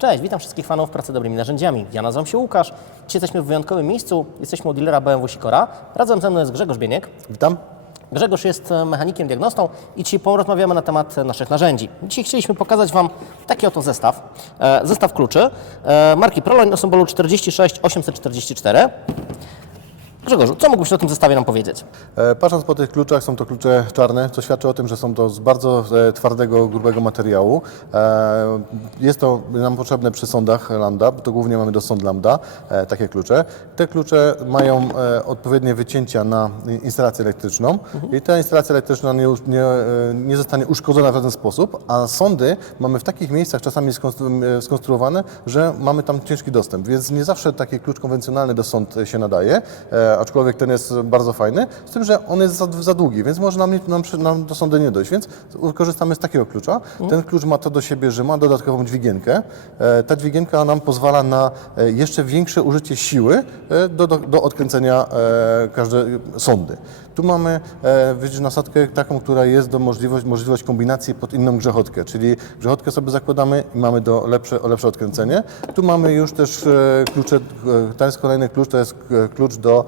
Cześć, witam wszystkich fanów pracy dobrymi narzędziami. Ja nazywam się Łukasz. Dzisiaj jesteśmy w wyjątkowym miejscu. Jesteśmy u dealera BMW Sikora. Razem ze mną jest Grzegorz Bieniek. Witam. Grzegorz jest e, mechanikiem, diagnostą i dzisiaj porozmawiamy na temat e, naszych narzędzi. Dzisiaj chcieliśmy pokazać Wam taki oto zestaw. E, zestaw kluczy marki Proline o symbolu 46844. Grzegorzu, co mógłbyś o tym zestawie nam powiedzieć? E, Patrząc po tych kluczach, są to klucze czarne, co świadczy o tym, że są to z bardzo e, twardego, grubego materiału. E, Jest to nam potrzebne przy sondach lambda, bo to głównie mamy do sond lambda, takie klucze. Te klucze mają odpowiednie wycięcia na instalację elektryczną i ta instalacja elektryczna nie, nie, nie zostanie uszkodzona w żaden sposób, a sondy mamy w takich miejscach czasami skonstru- skonstruowane, że mamy tam ciężki dostęp, więc nie zawsze taki klucz konwencjonalny do sond się nadaje, aczkolwiek ten jest bardzo fajny, z tym, że on jest za, za długi, więc może nam, nam, nam do sondy nie dojść, więc korzystamy z takiego klucza. Ten klucz ma to do siebie, że ma dodatkową dźwigienkę. E, Ta dźwigienka nam pozwala na e, jeszcze większe użycie siły e, do, do, do odkręcenia każdej sondy. Tu mamy widzisz, nasadkę taką, która jest do możliwość, możliwość kombinacji pod inną grzechotkę, czyli grzechotkę sobie zakładamy i mamy do lepsze, lepsze odkręcenie. Tu mamy już też klucze, to jest kolejny klucz, to jest klucz do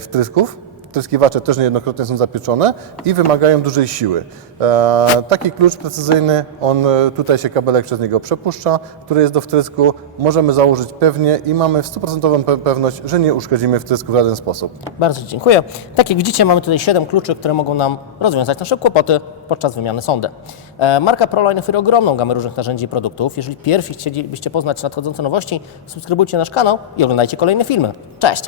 wtrysków. Wtryskiwacze też niejednokrotnie są zapieczone i wymagają dużej siły. E, taki klucz precyzyjny, on e, tutaj się kabelek przez niego przepuszcza, który jest do wtrysku. Możemy założyć pewnie i mamy w 100% pe- pewność, że nie uszkodzimy wtrysku w żaden sposób. Bardzo dziękuję. Tak jak widzicie, mamy tutaj 7 kluczy, które mogą nam rozwiązać nasze kłopoty podczas wymiany sondy. E, marka Proline oferuje ogromną gamę różnych narzędzi i produktów. Jeżeli pierwsi chcielibyście poznać nadchodzące nowości, subskrybujcie nasz kanał i oglądajcie kolejne filmy. Cześć!